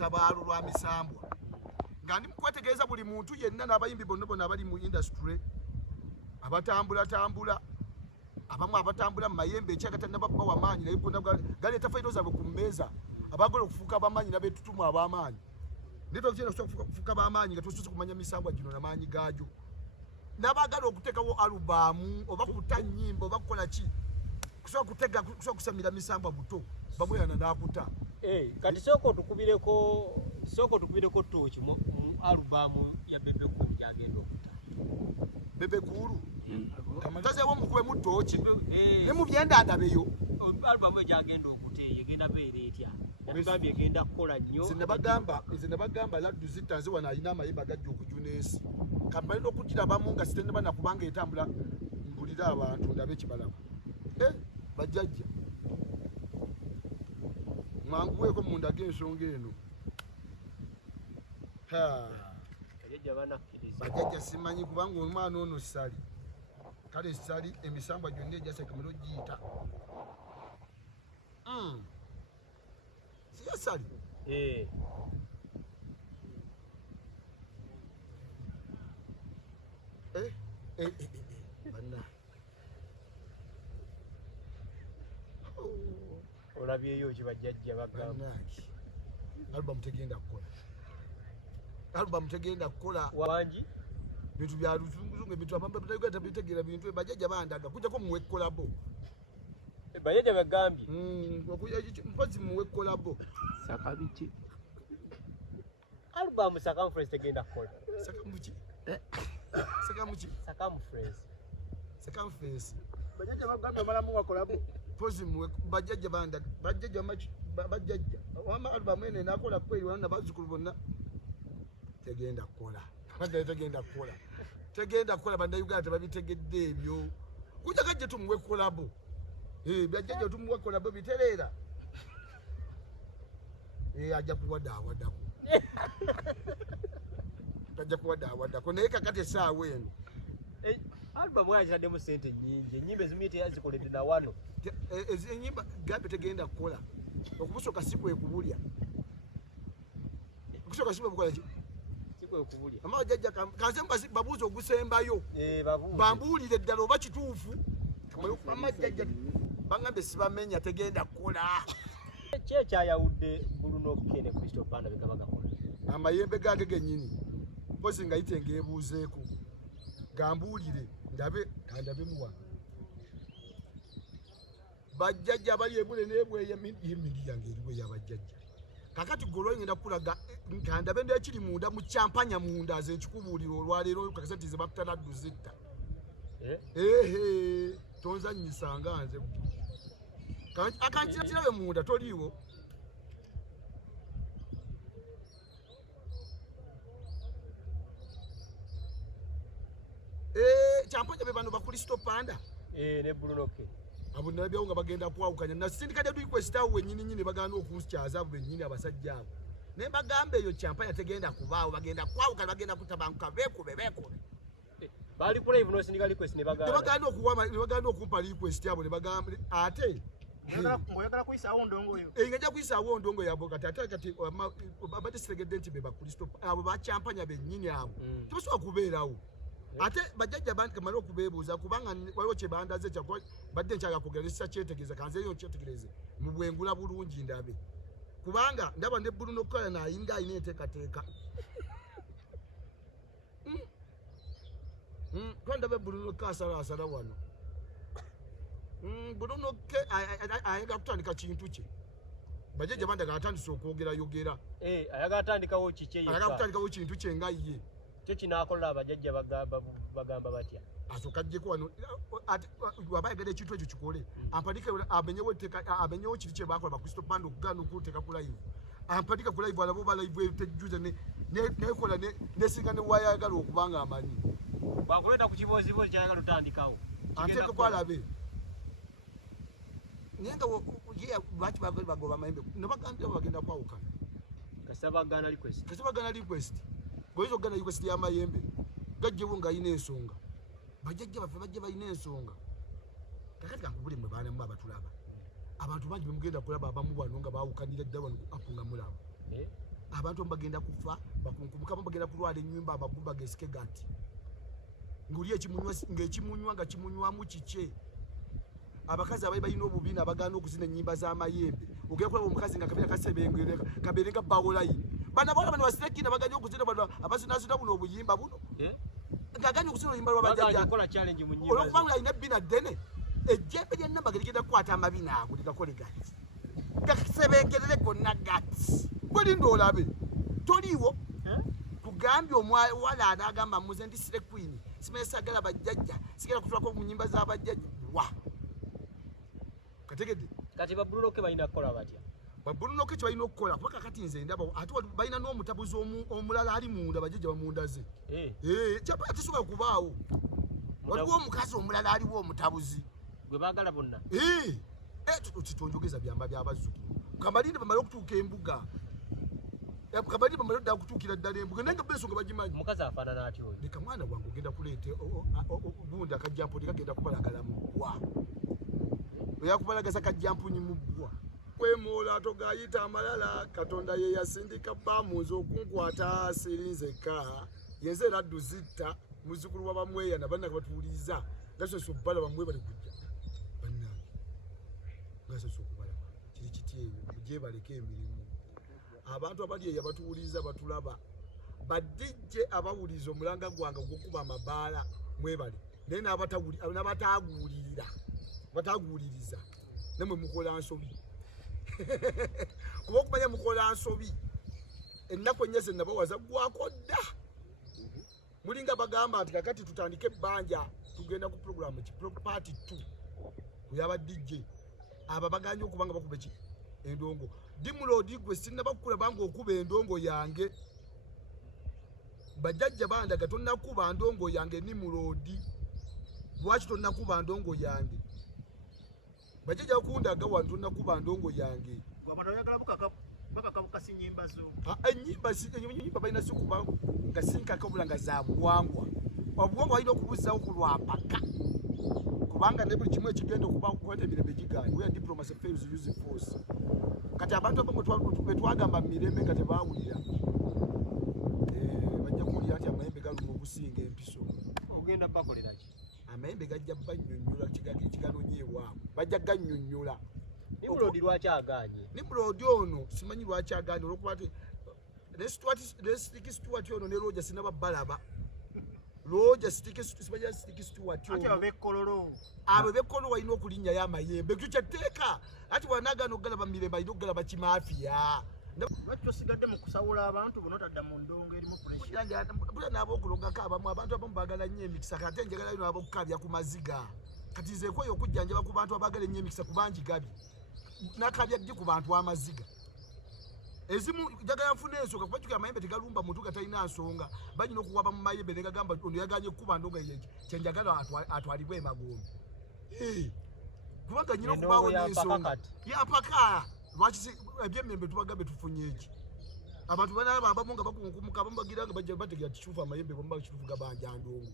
lutabaalo lwa misambwa nga ndi mukwetegereza buli muntu yenna n'abayimbi bonna abali mu industry abatambula abamu abatambula mu mayembe ekyagatanababba w'amaanyi naye gonna galeeta fayiro zaabwe ku mmeeza abaagala okufuuka ab'amaanyi n'abeetutumu ab'amaanyi naye tokigenda kufuuka b'amaanyi nga tosobola kumanya misambwa gino n'amaanyi gaagyo n'abaagala okuteekawo alubaamu oba kuta nnyimba oba kukola ki kusobola kusamira misambwa buto bamweyana n'akuta kati sooka otukubireko tooki mu alubaamu ya Bebe Cool gy'agenda okuta. Bebe Cool tazeewo mukubemu tooki ne mu byendaadabeyo alubaamu gy'agenda okuta egenda beera etya yagambye egenda kukola nnyo nze ne bagamba laddu zittanze wano alina amayembe agajja okujuna ensi kambalina okugirabamu nga sitendebana kubanga etambula mbulira abantu ndabe ekibalaba bajjajja mwanguweeko munda g'ensonga eno bajjajja simanyi kubanga omwana ono ssali kale ssali emisambwa gyonna ejasekemero giyita siya ssali banna olabyeyo ki bajjajja bagamba alubamu tegenda kukola wangi bintu bya luzunguzungu ebintu abambabitegera tabitegeera bintu bajjajja bandaga kujjako muwe kolabo bajjajja bagambye mpozi muwe kolabo saka biki alubamu circumference tegenda kukola circumference bajjajja bagambye malamu wakolabo pozi muwe bajjajja bandaga bajjajja wama alubamu ene nakola kweli wana bazukulu bonna tegenda kukola bannayuganda tebabitegedde ebyo kujja kajje tumuwe kolabo byajjajja tumuwe kolabo bitereera ajja kuwadaawaddako naye kakati essaawa eno alubamu yakitaddemu sente nnyingi ennyimba ezimu teyazikoledde na wano enyimba gambe tegenda kukola okubusoka si kwe kubulya okusoka si kwe bukola ki amajjajja kanze babuuza ogusembayo bambuulire ddala oba kituufu amajjajja baŋŋambe sibamenya tegenda kukola ki ekyayawudde Bulunokke ne Crystal Panda bye gaba gakola amayembe gange gennyini mpozi nga yite ngeebuuzeeko gambuulire kandabe muwa bajjajja abali ebule n'ebweya yemindi yange eriwe y'abajjajja kakati golwa ngenda kulaga kandabe ndekiri munda mu champanya munda ze nkikubuulira olwaleero kakasati ze bakutanaddu zitta tonza nyisanga nze akanchirabe munda toliiwo champanya be bano ba Crystal Panda ne Bulunokke abo nabyawo nga bagenda kwawukanya na sindikadde request awo wennyini baganda okunkyaza abo bennyini abasajja abo naye bagamba eyo champanya tegenda kubaawo bagenda kwawukana bagenda kutabanguka beekube bali ku live no sindika request ne baganda okumpa request abo ne bagamba ate ngoyagala kuyisaawo ndongo oyo ngajja kuyisaawo ndongo yabo kati abadde sitegedde nti be ba Crystal abo bachampanya bennyini abo tebasobola kubeerawo ate bajjajja bantu kamala okubeebuuza kubanga waliwo kye bandaze badde nkyaga kugeresa kyetegereza kanzeeyo kyetegereze mu bwengula bulungi ndabe kubanga ndaba ne Bulunokke naayinga ayina enteekateeka twandabe Bulunokke asala wano Bulunokke ayagala kutandika kintu kye bajjajja bandaga atandise okwogerayogera ayagala kutandikawo kintu kye nga ye kyo kinaakola abajjajja bagamba batya asokajjeko wano wabayagala ekintu ekyo kikole ampandike amenyewo kiri kye bakola ba Crystal Panda okugaana okuteeka ku live ampandike ku live alabo ba live tejuza nekola nesinga ne wayagala okubanga amanyi bakuleeta ku kibozibozi kyayagala otandikawo anteeke ku alabe naye nga lwaki bagoba amayembe nebagambira bagenda kwawukana kasabagana request bwezi ogana request y'amayembe gajjewo ng'ayina ensonga bajjajja baffe bajje balina ensonga kakati kankubule mwe baana mu abatulaba abantu bangi bemugenda kulaba abamu bano nga baawukanira ddala wano ku apu nga mulaba abantu bagenda kufa bakunkumuka bagenda kulwala ennyumba amagumba gesike gati nguli ekimunywa ng'ekimunywa nga kimunywamu kike abakazi abayi balina obubina abagaana okuzina ennyimba z'amayembe ogenda kulaba omukazi nga kabina kaberenga bawolayi bana bawala bano basirekina baganya okuzina bano abazinazina buno obuyimba buno ngaganya okuzina oluyimba lwabajjajja olwokubanga alina ebbina ddene ejjembe lyannamba gerigenda kukwata amabina ago ligakole gati gasebengerere gonna gati gwelinda olabe toliiwo kugambye omuwala anagamba muze ndi sire queen simanyi sagala bajjajja sigala kutulako mu nnyimba z'abajjajja wa kategedde kati babululoke balina kukola batya babululoke kye balina okukola kuba kakati nze ndaba ate balina n'omutabuzi omulala ali munda bajjajja bamundaze kyapa tesobola kubaawo waliwo omukazi omulala aliwo omutabuzi gwe baagala bonna kitonjogeza byamba byabazzukulu kambalinde bamale okutuuka embuga kambalinde bamale ddala okutuukira ddala embuga naye nga bensonga bagimanyi omukazi afaanana atyo oyo leka mwana wange ogenda kuleeta gundi akajjampunyi kagenda kubalagala mu ggwa oyakubalagaza kajjampunyi mu ggwa kwemoola togayita amalala katonda ye yasindika bamunze okunkwata sirinzeka yenze era addu zitta muzzukulu wa bamweyana bannange batuwuliriza gasosa obbala bamwe bali kujja bannange gasosa okubalaba kiri kityeyo mugyebaleka emirimu abantu abali eyo abatuwuliriza batulaba badijje abawuliriza omulanga gwange ogwokuba amabaala mwebale naye n'abataguwuliriza namwe mukola nsobi kuba okumanya mukola nsobi ennaku ennyeze nabawaza gwako dda mulinga bagamba nti kakati tutandike ebbanja tugenda ku programu party 2 kuyaba DJ aba baganya okubanga bakuba ki endongo dimulodi gwe sinabakula banga okuba endongo yange bajjajja bandaga tonnakuba ndongo yange ni mulodi lwaki tonnakuba ndongo yange bajjajja kundaga wantu tonnakuba ndongo yange enyimba balina sikuba nga sinkakabula nga za buwangwa obuwangwa balina okubuzawo ku lwapaka kubanga ne buli kimu ekigenda okuba kukwata emirembe giganye where diplomacy fails use force kati abantu abamu betwagamba mirembe nga tebawulira bajja kuwulira nti amayembe galuma okusinga empiso ogenda bakolera ki amayembe gajja bannyonnyola kiganonyeebwamu bajja gannyonnyola nimulodi lwaki aganye nimulodi ono simanyi lwaki aganye olwokuba ti nesitiki ono ne roja sinaba balaba roja sitiki stuart ono abo bekololo walina okulinnyayo amayembe ekyo kyatteeka ati wanagana okugalaba mirembe alina okugalaba kimafiya lwaki tosigadde mu kusawula abantu bonotadda mu ndongo erimu bula n'ab'okulongako abamu abantu abamu baagala nnyo emikisa kate njagalayo n'ab'okukabya ku maziga kati nze kweyo okujjanjaba ku bantu abaagala ennyo emikisa kubangi gabi nakabya ddi ku bantu amaziga ezimu njagala nfuna ensonga kuba kyuka amayembe tegalumba muntu gatalina nsonga balina okuwaba mu mayembe ne gagamba ono yaganye okuba ndongo kyenjagala atwalibwe emagombe kubanga nyina okubaawo n'ensonga yapaka lwaki ebyemmembe tubagambe tufunye eki abantu banaba abamu nga bakunkumuka abamu bagira nga bajja bategera kituufu amayembe bamu bakituufu gabanja ndongo